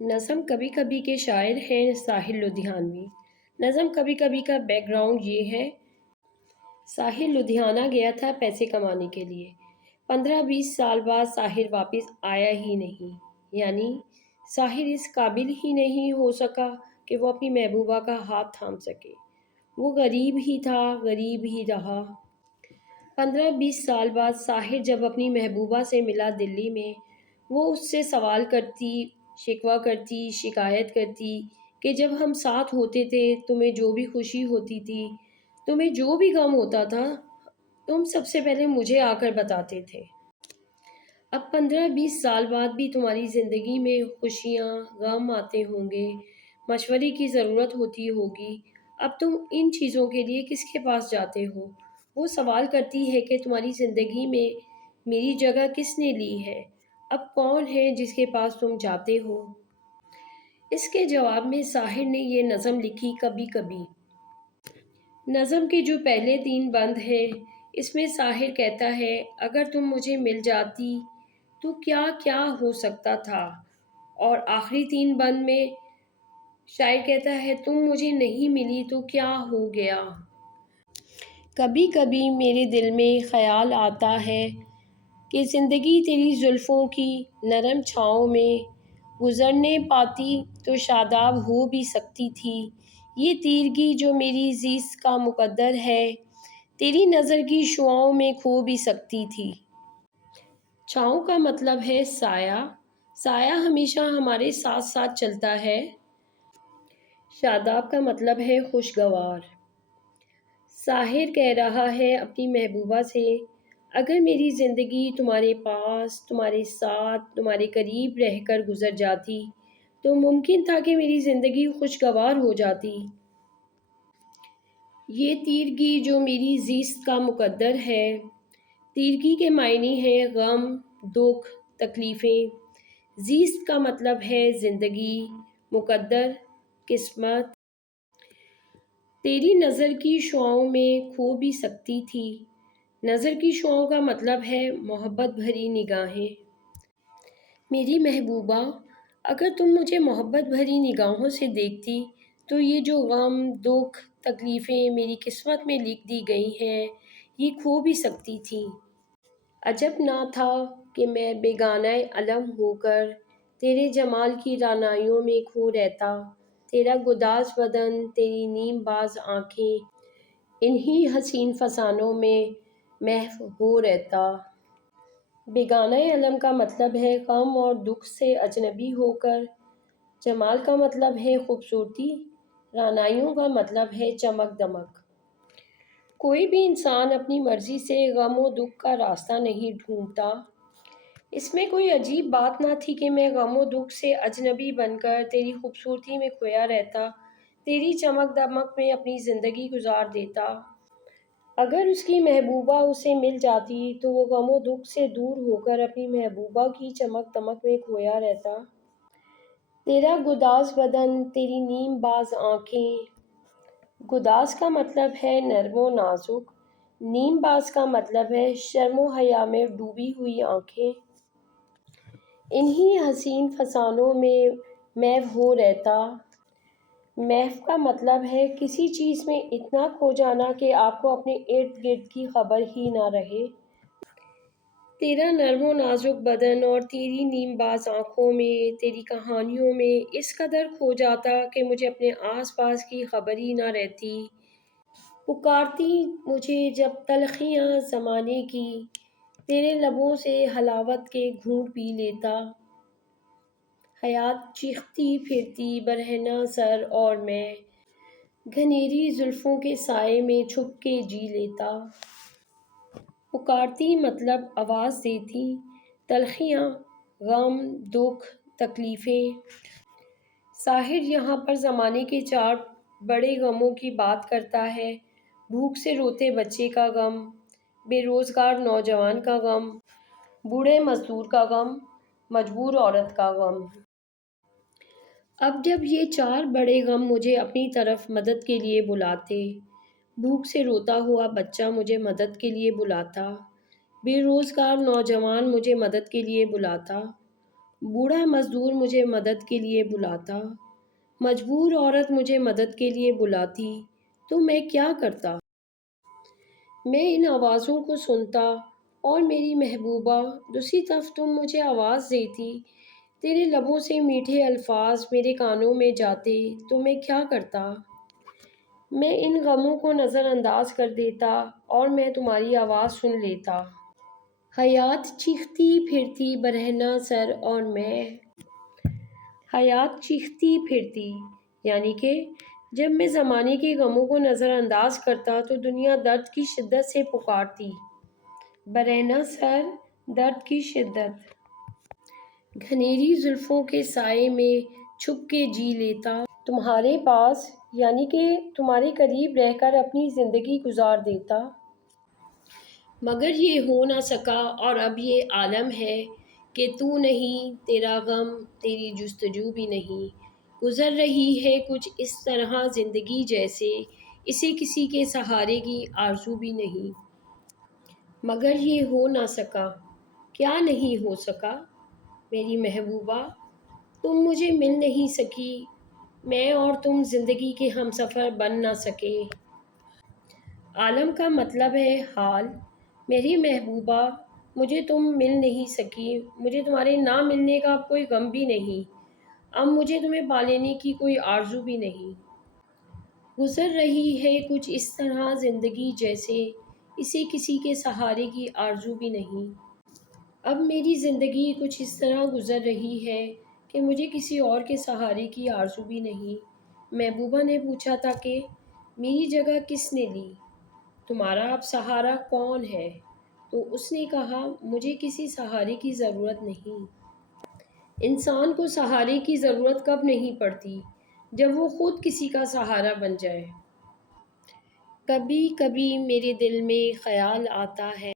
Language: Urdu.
نظم کبھی کبھی کے شاعر ہیں ساحر لدھیانوی۔ نظم کبھی کبھی کا بیک گراؤنڈ یہ ہے، ساحر لدھیانہ گیا تھا پیسے کمانے کے لیے، 15-20 سال بعد ساحر واپس آیا ہی نہیں، یعنی ساحر اس قابل ہی نہیں ہو سکا کہ وہ اپنی محبوبہ کا ہاتھ تھام سکے۔ وہ غریب ہی تھا، غریب ہی رہا۔ 15-20 سال بعد ساحر جب اپنی محبوبہ سے ملا دلی میں، وہ اس سے سوال کرتی، شکوہ کرتی، شکایت کرتی کہ جب ہم ساتھ ہوتے تھے تمہیں جو بھی خوشی ہوتی تھی، تمہیں جو بھی غم ہوتا تھا، تم سب سے پہلے مجھے آ کر بتاتے تھے۔ اب 15-20 سال بعد بھی تمہاری زندگی میں خوشیاں، غم آتے ہوں گے، مشورے کی ضرورت ہوتی ہوگی، اب تم ان چیزوں کے لیے کس کے پاس جاتے ہو؟ وہ سوال کرتی ہے کہ تمہاری زندگی میں میری جگہ کس نے لی ہے؟ اب کون ہے جس کے پاس تم جاتے ہو؟ اس کے جواب میں ساحر نے یہ نظم لکھی، کبھی کبھی۔ نظم کے جو پہلے 3 بند ہیں، اس میں ساحر کہتا ہے اگر تم مجھے مل جاتی تو کیا کیا ہو سکتا تھا، اور آخری 3 بند میں شاعر کہتا ہے تم مجھے نہیں ملی تو کیا ہو گیا۔ کبھی کبھی میرے دل میں خیال آتا ہے کہ زندگی تیری زلفوں کی نرم چھاؤں میں گزرنے پاتی تو شاداب ہو بھی سکتی تھی، یہ تیرگی جو میری زیست کا مقدر ہے تیری نظر کی شعاؤں میں کھو بھی سکتی تھی۔ چھاؤں کا مطلب ہے سایہ، سایہ ہمیشہ ہمارے ساتھ ساتھ چلتا ہے۔ شاداب کا مطلب ہے خوشگوار۔ ساحر کہہ رہا ہے اپنی محبوبہ سے اگر میری زندگی تمہارے پاس، تمہارے ساتھ، تمہارے قریب رہ کر گزر جاتی تو ممکن تھا کہ میری زندگی خوشگوار ہو جاتی۔ یہ تیرگی جو میری زیست کا مقدر ہے، تیرگی کے معنی ہیں غم، دکھ، تکلیفیں۔ زیست کا مطلب ہے زندگی، مقدر، قسمت۔ تیری نظر کی شعاؤں میں کھو بھی سکتی تھی۔ نظر کی شعاؤں کا مطلب ہے محبت بھری نگاہیں۔ میری محبوبہ، اگر تم مجھے محبت بھری نگاہوں سے دیکھتی تو یہ جو غم، دکھ، تکلیفیں میری قسمت میں لکھ دی گئی ہیں، یہ کھو بھی سکتی تھیں۔ عجب نہ تھا کہ میں بیگانہ علم ہو کر تیرے جمال کی رعنائیوں میں کھو رہتا، تیرا گداز بدن، تیری نیم باز آنکھیں، انہی حسین فسانوں میں محو ہو رہتا۔ بیگانہ علم کا مطلب ہے غم اور دکھ سے اجنبی ہو کر، جمال کا مطلب ہے خوبصورتی، رعنائیوں کا مطلب ہے چمک دمک۔ کوئی بھی انسان اپنی مرضی سے غم و دکھ کا راستہ نہیں ڈھونڈتا۔ اس میں کوئی عجیب بات نہ تھی کہ میں غم و دکھ سے اجنبی بن کر تیری خوبصورتی میں کھویا رہتا، تیری چمک دمک میں اپنی زندگی گزار دیتا۔ اگر اس کی محبوبہ اسے مل جاتی تو وہ غم و دکھ سے دور ہو کر اپنی محبوبہ کی چمک دمک میں کھویا رہتا۔ تیرا گداز بدن، تیری نیم باز آنکھیں۔ گداز کا مطلب ہے نرم و نازک، نیم باز کا مطلب ہے شرم و حیا میں ڈوبی ہوئی آنکھیں۔ انہی حسین فسانوں میں محو ہو رہتا۔ محو کا مطلب ہے کسی چیز میں اتنا کھو جانا کہ آپ کو اپنے ارد گرد کی خبر ہی نہ رہے۔ تیرا نرم و نازک بدن اور تیری نیم باز آنکھوں میں، تیری کہانیوں میں اس قدر کھو جاتا کہ مجھے اپنے آس پاس کی خبر ہی نہ رہتی۔ پکارتی مجھے جب تلخیاں زمانے کی، تیرے لبوں سے حلاوت کے گھونٹ پی لیتا۔ حیات چیختی پھرتی برہنہ سر اور میں، گھنیری زلفوں کے سائے میں چھپ کے جی لیتا۔ پکارتی مطلب آواز دیتی، تلخیاں، غم، دکھ، تکلیفیں۔ ساحر یہاں پر زمانے کے 4 بڑے غموں کی بات کرتا ہے: بھوک سے روتے بچے کا غم، بے روزگار نوجوان کا غم، بوڑھے مزدور کا غم، مجبور عورت کا غم۔ اب جب یہ 4 بڑے غم مجھے اپنی طرف مدد کے لیے بلاتے، بھوک سے روتا ہوا بچہ مجھے مدد کے لیے بلاتا، بے روزگار نوجوان مجھے مدد کے لیے بلاتا، بوڑھا مزدور مجھے مدد کے لیے بلاتا، مجبور عورت مجھے مدد کے لیے بلاتی، تو میں کیا کرتا؟ میں ان آوازوں کو سنتا اور میری محبوبہ دوسری طرف تم مجھے آواز دیتی، تیرے لبوں سے میٹھے الفاظ میرے کانوں میں جاتے، تو میں کیا کرتا؟ میں ان غموں کو نظر انداز کر دیتا اور میں تمہاری آواز سن لیتا۔ حیات چیختی پھرتی برہنہ سر اور میں، حیات چیختی پھرتی، یعنی کہ جب میں زمانے کے غموں کو نظر انداز کرتا تو دنیا درد کی شدت سے پکارتی۔ برہنہ سر، درد کی شدت، گھنیری زلفوں کے سائے میں چھپ کے جی لیتا تمہارے پاس، یعنی کہ تمہارے قریب رہ کر اپنی زندگی گزار دیتا۔ مگر یہ ہو نہ سکا اور اب یہ عالم ہے کہ تو نہیں، تیرا غم، تیری جستجو بھی نہیں، گزر رہی ہے کچھ اس طرح زندگی جیسے اسے کسی کے سہارے کی آرزو بھی نہیں۔ مگر یہ ہو نہ سکا، کیا نہیں ہو سکا؟ میری محبوبہ، تم مجھے مل نہیں سکی، میں اور تم زندگی کے ہمسفر بن نہ سکے۔ عالم کا مطلب ہے حال۔ میری محبوبہ، مجھے تم مل نہیں سکی، مجھے تمہارے نہ ملنے کا اب کوئی غم بھی نہیں، اب مجھے تمہیں پا لینے کی کوئی آرزو بھی نہیں۔ گزر رہی ہے کچھ اس طرح زندگی جیسے اسے کسی کے سہارے کی آرزو بھی نہیں۔ اب میری زندگی کچھ اس طرح گزر رہی ہے کہ مجھے کسی اور کے سہارے کی آرزو بھی نہیں۔ محبوبہ نے پوچھا تھا کہ میری جگہ کس نے لی؟ تمہارا اب سہارا کون ہے؟ تو اس نے کہا، مجھے کسی سہارے کی ضرورت نہیں۔ انسان کو سہارے کی ضرورت کب نہیں پڑتی؟ جب وہ خود کسی کا سہارا بن جائے۔ کبھی کبھی میرے دل میں خیال آتا ہے